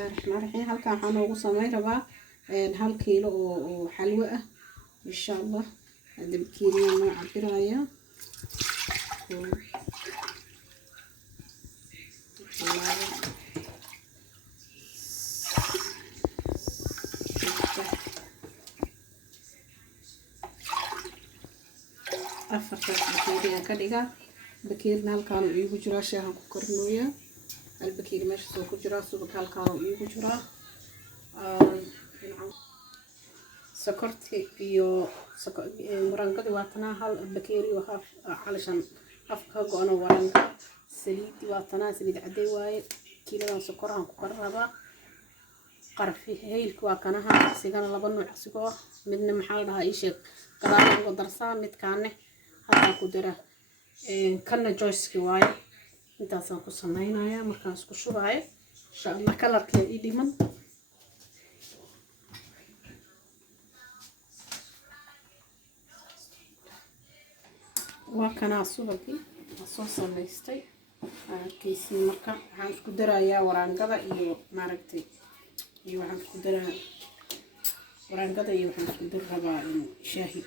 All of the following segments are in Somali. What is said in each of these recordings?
الرحمن الرحيم. halkan waxaan ugu sameyn rabaa 1 kiilo oo xalwo ah insha Allah. hada bakeeriga ma cabiraya afarta bakeeriga ka dhiga bakeerina halkan uu igu jiro shaahan ku karnooya البكير ماشي سو كجرا سو كالكارو يو كجرا سكرتي iyo waranqadi waatana hal bakeeri waxa علشان afka go'ana waranqa saliid waatana saliid caday waaye kiiladan sokor aan ku karraba qarfi heelka waa kanaha sigana laba nooc sigoo midna maxaa la dhahaa ii sheeg gadaal ugu darsaa mid kaane hada ku dira kana joyski waaye intaasaan ku sameynaya markaan isku shubayo insha Allah kalarka ii dhiman waa kana subagii soo sameystay kiisi marka waxaan isku darayaa waranqada iyo maaragtay iyo waxaan isku darayaa waranqada iyo waxaan isku darabaa shaahi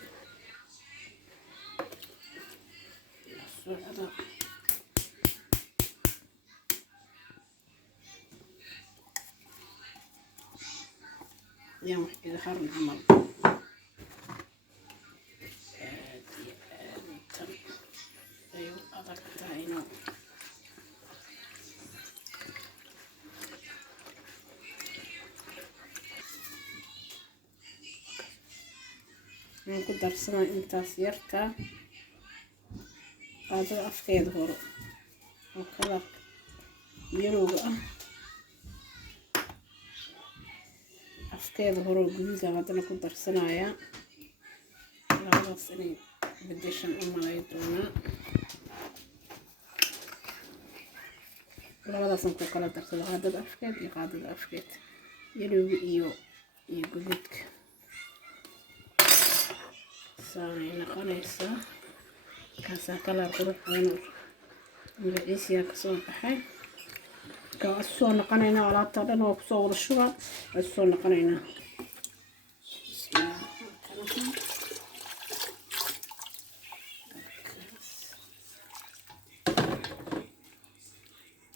يوم إذا حرم عمل أيوة أضغط عينه نقدر سنا أنت سيرتا هذا أفكار هورو وكذا يروق afkeeda hore gudiga hadana ku darsanaya labadaas inay bedeshan u malay doona labadaas ku kala darsada hadda afkeed iyo qaadada afkeed yellow iyo gududka saarayna qanaysa kaasa kala quruxan magaciisa ka soo baxay كأسون نقنينا ولا تدنا وكسور الشغل أسون نقنينا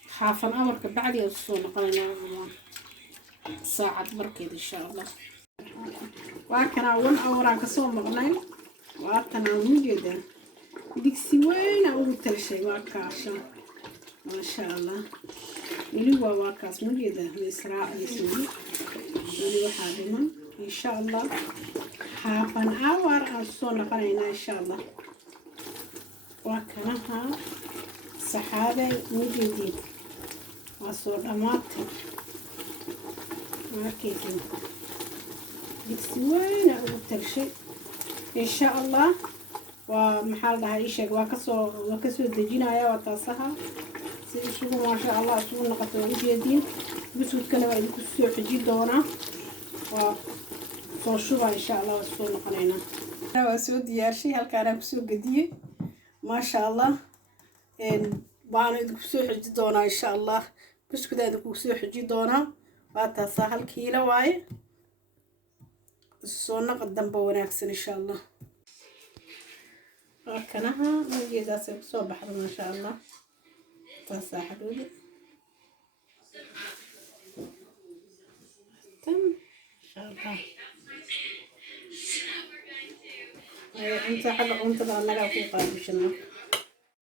حافظ أمرك بعد يسون نقنينا ساعة بركة إن شاء الله وكنا أول أوراق كسون مقنين وأتنا موجودة ديك سوينا أول تلشي وكاشا ما شاء الله ولي واكاس مجيده إسراء يسوي ولي حادما إن شاء الله حافن أور الصون قرينا إن شاء الله وكنها صحابة مجيدين وصور أمات وكيفين يكسوين أو ترشي إن شاء الله ومحل ده إيشك وكسو الدجينة يا وتصها شوفوا ما شاء الله شوفوا نقطة وجدين بس وتكلم عن كسر حجي دونا وصوشوا إن شاء الله وصور نقنينا أنا وسود يارشي هالكلام كسر جديه ما شاء الله إن بعنا كسر حجي دونا إن شاء الله بس كده كسر حجي دونا وتصاهل كيلو واي الصونا قدام بوناكسن إن شاء الله وكنها موجودة سبسو بحر ما شاء الله تاسع حدودي تم إن شاء الله أنت حق أنت لأنك أكون قادم شنو